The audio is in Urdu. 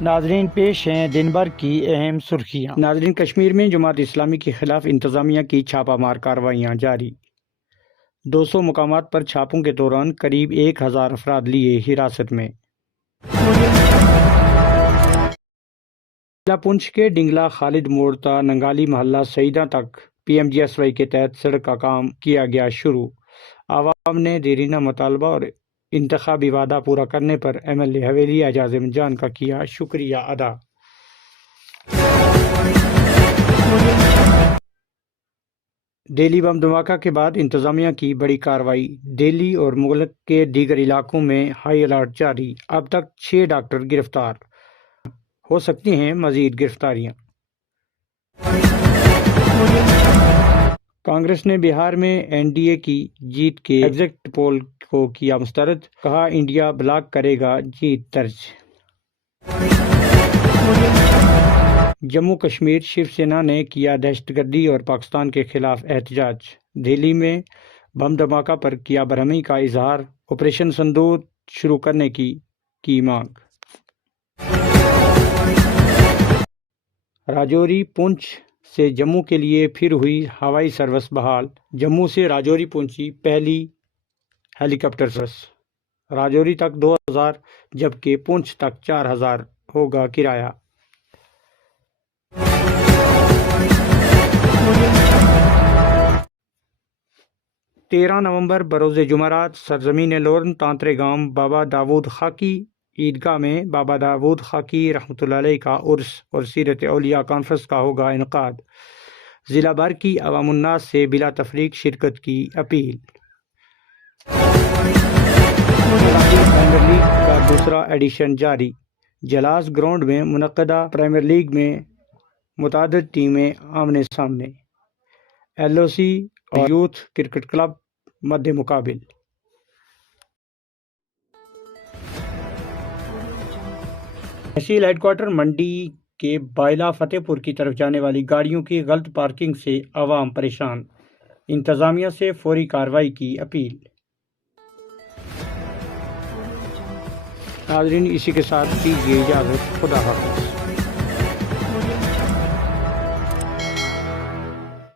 ناظرین پیش ہیں دن بھر کی اہم سرخیاں۔ ناظرین، کشمیر میں جماعت اسلامی کے خلاف انتظامیہ کی چھاپہ مار کارروائیاں جاری۔ 200 مقامات پر چھاپوں کے دوران قریب 1000 افراد لیے حراست میں۔ ضلع پونچھ کے ڈنگلا خالد موڑ تا ننگالی محلہ سعیدہ تک PMGSY کے تحت سڑک کا کام کیا گیا شروع۔ عوام نے دیرینہ مطالبہ اور انتخابی وعدہ پورا کرنے پر MLA حویلی اعجاز احمد جان کا کیا شکریہ ادا۔ دہلی بم دھماکہ کے بعد انتظامیہ کی بڑی کارروائی۔ دہلی اور ملک کے دیگر علاقوں میں ہائی الرٹ جاری۔ اب تک 6 ڈاکٹر گرفتار، ہو سکتی ہیں مزید گرفتاریاں۔ کانگریس نے بہار میں NDA کی جیت کے ایگزٹ پول کو کیا مسترد، کہا انڈیا بلاک کرے گا جیت درج۔ جموں کشمیر شیو سینا نے کیا دہشت گردی اور پاکستان کے خلاف احتجاج۔ دہلی میں بم دھماکہ پر کیا برہمی کا اظہار، آپریشن سندور شروع کرنے کی مانگ۔ راجوری پونچھ سے جموں کے لیے پھر ہوئی ہوائی سروس بحال۔ جموں سے راجوری پہنچی پہلی ہیلی کاپٹر سروس۔ راجوری تک 2000 جبکہ پونچھ تک 4000 ہوگا کرایہ۔ نومبر بروز جمعرات سرزمین لورن تانترے گام بابا داود خاکی عیدگاہ میں بابا داود خاکی رحمۃ اللہ علیہ کا عرس اور سیرت اولیاء کانفرنس کا ہوگا انعقاد۔ ضلع بھر کی عوام الناس سے بلا تفریق شرکت کی اپیل۔ پریمیئر لیگ کا دوسرا ایڈیشن جاری۔ جلاس گراؤنڈ میں منعقدہ پریمیئر لیگ میں متعدد ٹیمیں آمنے سامنے۔ LOC اور یوتھ کرکٹ کلب مد مقابل۔ تحصیل ہیڈ کوارٹر منڈی کے بائلہ فتح پور کی طرف جانے والی گاڑیوں کی غلط پارکنگ سے عوام پریشان، انتظامیہ سے فوری کارروائی کی اپیل۔ ناظرین، اسی کے ساتھ دیجیے اجازت، خدا حافظ۔